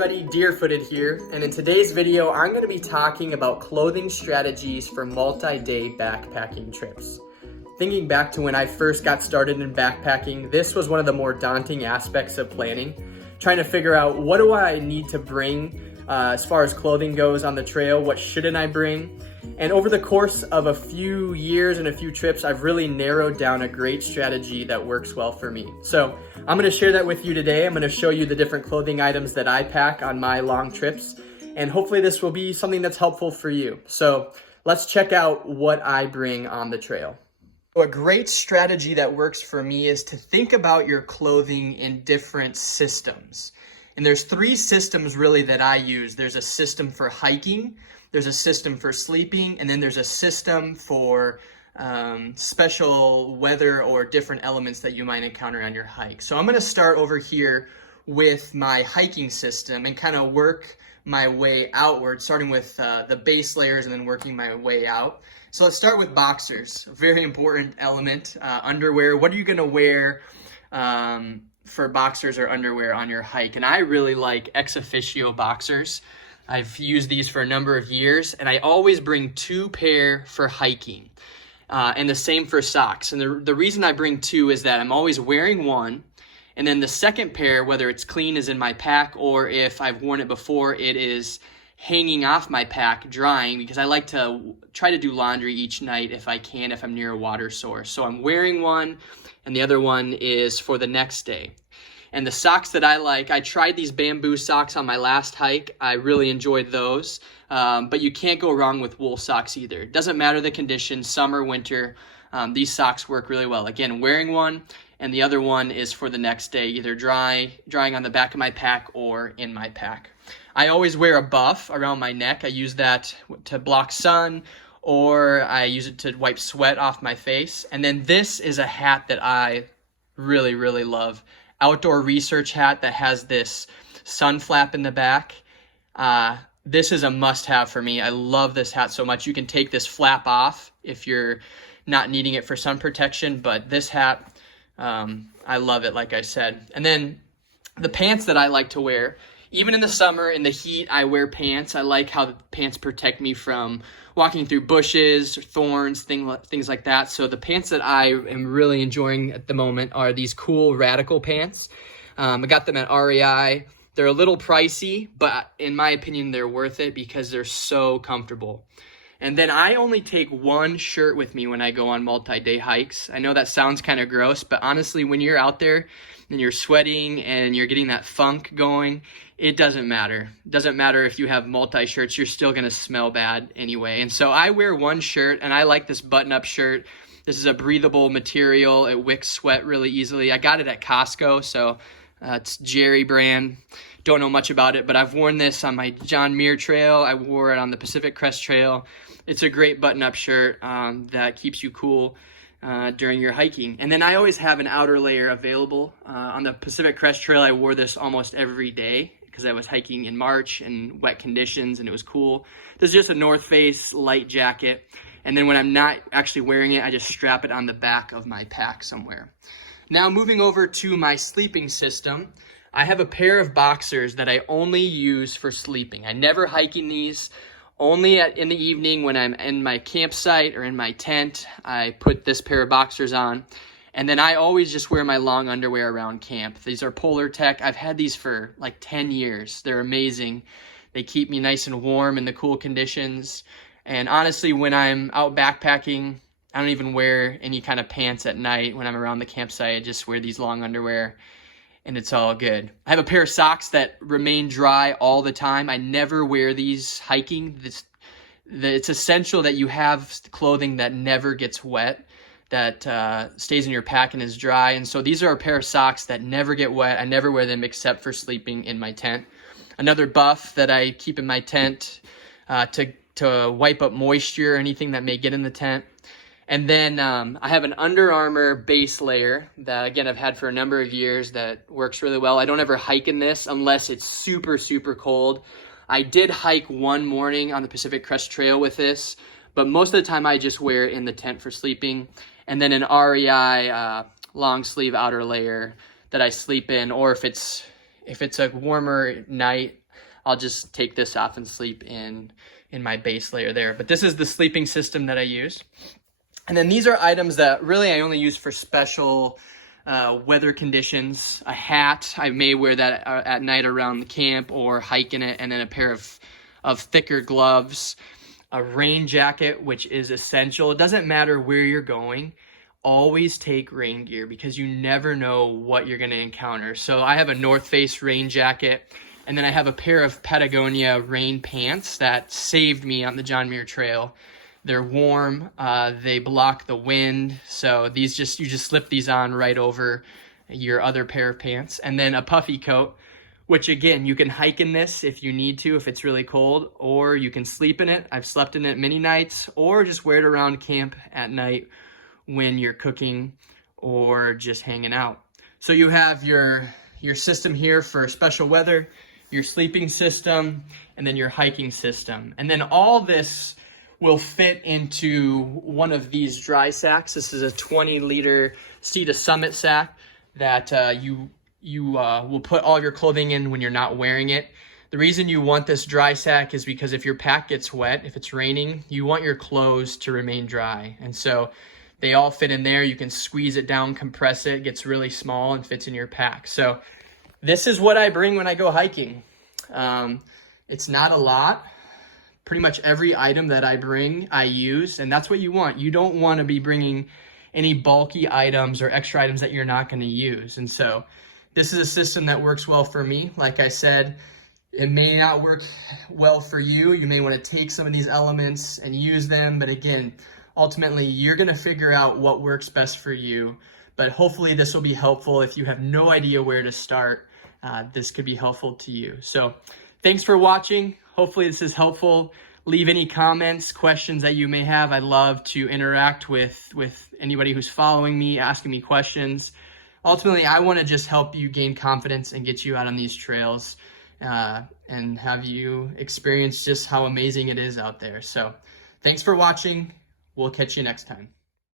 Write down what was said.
everybody, Deerfooted here, and in today's video I'm going to be talking about clothing strategies for multi-day backpacking trips. Thinking back to when I first got started in backpacking, this was one of the more daunting aspects of planning, trying to figure out what do I need to bring as far as clothing goes on the trail, what shouldn't I bring? And over the course of a few years and a few trips, I've really narrowed down a great strategy that works well for me. So I'm gonna share that with you today. I'm gonna show you the different clothing items that I pack on my long trips, and hopefully this will be something that's helpful for you. So let's check out what I bring on the trail. So a great strategy that works for me is to think about your clothing in different systems. And there's three systems really that I use. There's a system for hiking, there's a system for sleeping, and then there's a system for special weather or different elements that you might encounter on your hike. So I'm gonna start over here with my hiking system and kind of work my way outward, starting with the base layers and then working my way out. So let's start with boxers, a very important element. Underwear, what are you gonna wear for boxers or underwear on your hike? And I really like Ex Officio boxers. I've used these for a number of years, and I always bring 2 pair for hiking, and the same for socks. And the reason I bring 2 is that I'm always wearing one, and then the second pair, whether it's clean, is in my pack, or if I've worn it before, it is hanging off my pack, drying, because I like to try to do laundry each night if I can, if I'm near a water source. So I'm wearing one, and the other one is for the next day. And the socks that I like, I tried these bamboo socks on my last hike. I really enjoyed those, but you can't go wrong with wool socks either. It doesn't matter the condition, summer, winter, these socks work really well. Again, wearing one, and the other one is for the next day, either drying on the back of my pack or in my pack. I always wear a buff around my neck. I use that to block sun, or I use it to wipe sweat off my face. And then this is a hat that I really, really love. Outdoor research hat that has this sun flap in the back. This is a must-have for me. I love this hat so much. You can take this flap off if you're not needing it for sun protection, but this hat, I love it, like I said. And then the pants that I like to wear, even in the summer, in the heat, I wear pants. I like how the pants protect me from walking through bushes, thorns, things like that. So the pants that I am really enjoying at the moment are these cool Radical pants. I got them at REI. They're a little pricey, but in my opinion, they're worth it because they're so comfortable. And then I only take one shirt with me when I go on multi-day hikes. I know that sounds kind of gross, but honestly, when you're out there and you're sweating and you're getting that funk going, it doesn't matter. It doesn't matter if you have multi-shirts, you're still gonna smell bad anyway. And so I wear one shirt, and I like this button-up shirt. This is a breathable material. It wicks sweat really easily. I got it at Costco, so it's Jerry brand. Don't know much about it, but I've worn this on my John Muir Trail. I wore it on the Pacific Crest Trail. It's a great button-up shirt that keeps you cool during your hiking. And then I always have an outer layer available. On the Pacific Crest Trail, I wore this almost every day because I was hiking in March in wet conditions and it was cool. This is just a North Face light jacket. And then when I'm not actually wearing it, I just strap it on the back of my pack somewhere. Now moving over to my sleeping system, I have a pair of boxers that I only use for sleeping. I never hike in these. Only in the evening when I'm in my campsite or in my tent, I put this pair of boxers on. And then I always just wear my long underwear around camp. These are Polartec. I've had these for like 10 years. They're amazing. They keep me nice and warm in the cool conditions. And honestly, when I'm out backpacking, I don't even wear any kind of pants at night. When I'm around the campsite, I just wear these long underwear and it's all good. I have a pair of socks that remain dry all the time. I never wear these hiking. It's essential that you have clothing that never gets wet, that stays in your pack and is dry. And so these are a pair of socks that never get wet. I never wear them except for sleeping in my tent. Another buff that I keep in my tent to wipe up moisture or anything that may get in the tent. And then I have an Under Armour base layer that, again, I've had for a number of years that works really well. I don't ever hike in this unless it's super, super cold. I did hike one morning on the Pacific Crest Trail with this, but most of the time I just wear it in the tent for sleeping. And then an REI long sleeve outer layer that I sleep in, or if it's a warmer night, I'll just take this off and sleep in my base layer there. But this is the sleeping system that I use. And then these are items that really I only use for special weather conditions. A hat, I may wear that at night around the camp or hike in it, and then a pair of thicker gloves. A rain jacket, which is essential. It doesn't matter where you're going. Always take rain gear because you never know what you're going to encounter. So I have a North Face rain jacket, and then I have a pair of Patagonia rain pants that saved me on the John Muir Trail. They're warm, they block the wind, so you just slip these on right over your other pair of pants. And then a puffy coat, which again, you can hike in this if you need to, if it's really cold, or you can sleep in it. I've slept in it many nights, or just wear it around camp at night when you're cooking or just hanging out. So you have your system here for special weather, your sleeping system, and then your hiking system. And then all this will fit into one of these dry sacks. This is a 20-liter Sea to Summit sack that you will put all of your clothing in when you're not wearing it. The reason you want this dry sack is because if your pack gets wet, if it's raining, you want your clothes to remain dry. And so they all fit in there. You can squeeze it down, compress it, gets really small and fits in your pack. So this is what I bring when I go hiking. It's not a lot. Pretty much every item that I bring, I use, and that's what you want. You don't want to be bringing any bulky items or extra items that you're not going to use. And so this is a system that works well for me. Like I said, it may not work well for you. You may want to take some of these elements and use them. But again, ultimately, you're going to figure out what works best for you. But hopefully this will be helpful. If you have no idea where to start, this could be helpful to you. So thanks for watching. Hopefully this is helpful. Leave any comments, questions that you may have. I'd love to interact with anybody who's following me, asking me questions. Ultimately, I want to just help you gain confidence and get you out on these trails and have you experience just how amazing it is out there. So thanks for watching. We'll catch you next time.